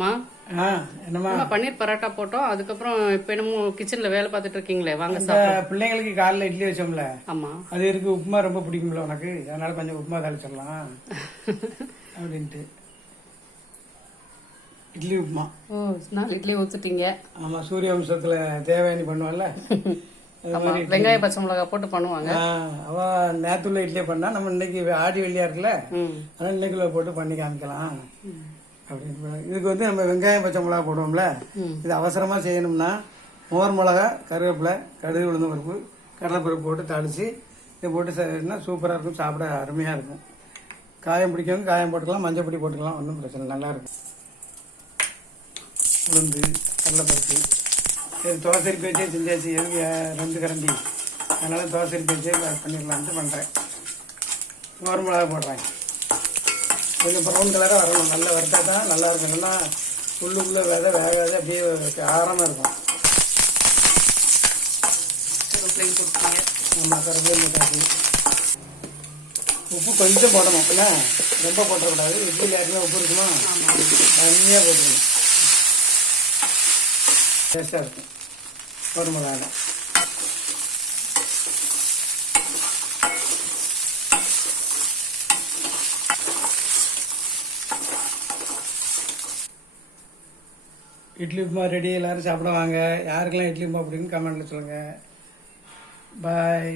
மா என்னம்மா பன்னீர் பரோட்டா போட்டோம். அதுக்கப்புறம் இப்ப என்னமோ கிச்சன்ல வேலை பார்த்துட்டு இருக்கீங்களே, வாங்க சாப்பிடுங்க. பிள்ளைங்களுக்கு காலைல இட்லி வச்சோம்ல, ஆமா அது இருக்கு. உப்புமா ரொம்ப பிடிக்கும்ல உனக்கு, அதனால கொஞ்சம் உப்புமா தாளிச்சிடலாம் அப்படின்ட்டு இட்லி உப்புமா. ஓ, 4 இட்லி ஊத்துட்டீங்க. ஆமா, சூரிய வம்சத்துல தேவயானி பண்ணுவாள்ல, வெங்காய பச்சை மிளகாய் போட்டு பண்ணுவாங்க. அவ நேத்துல இட்லி பண்ணா, நம்ம இன்னைக்கு ஆடி வெள்ளியா இருக்குல்ல, அதனால இன்னைக்குள்ள போட்டு பண்ணி காமிக்கலாம் அப்படின்னு. இதுக்கு வந்து நம்ம வெங்காயம் பச்சை மிளகா போடுவோம்ல, இது அவசரமா செய்யணும்னா மோர் மிளகா, கருவேப்பிலை, கடுகு, உளுந்து பருப்பு, கடலைப்பருப்பு போட்டு தாளிச்சு இதை போட்டு செய்யணும்னா சூப்பராக இருக்கும். சாப்பிட அருமையாக இருக்கும். காயம் பிடிக்கவங்க காயம் போட்டுக்கலாம், மஞ்சள் பொடி போட்டுக்கலாம், ஒன்றும் பிரச்சனை இல்லை, நல்லா இருக்கும். உளுந்து, கடலைப்பருப்பு, இது தோசரி பேச்சே செஞ்சாச்சு. எதுக்கு 2 கரண்டி, அதனால தோசரி பேச்சே பண்ணிடலான்ட்டு பண்ணுறேன். மோர் மிளகா போடுறேன். கொஞ்சம் ப்ரௌன் கலராக வரணும், நல்லா வறுத்தா தான் நல்லா இருக்கும். இல்லைன்னா உள்ளுக்குள்ளே வேகாது, அப்படியே ஆரமாக இருக்கும். ஆமாம், கருவேப்பிலை போட்டாச்சு. உப்பு கொஞ்சம் போடணும், அப்படின்னா ரொம்ப போட்டக்கூடாது. இட்லியில் ஏற்கனவே உப்பு இருக்குமா, தண்ணியாக போட்டுக்கணும். டேஸ்ட்டாக இருக்கும் ஒரு மிளகாய். இட்லி உப்புமா ரெடி. எல்லாரும் சாப்பிட வாங்க. யாருக்கெல்லாம் இட்லி உப்புமா அப்படின்னு கமெண்ட்ல சொல்லுங்க. பாய்.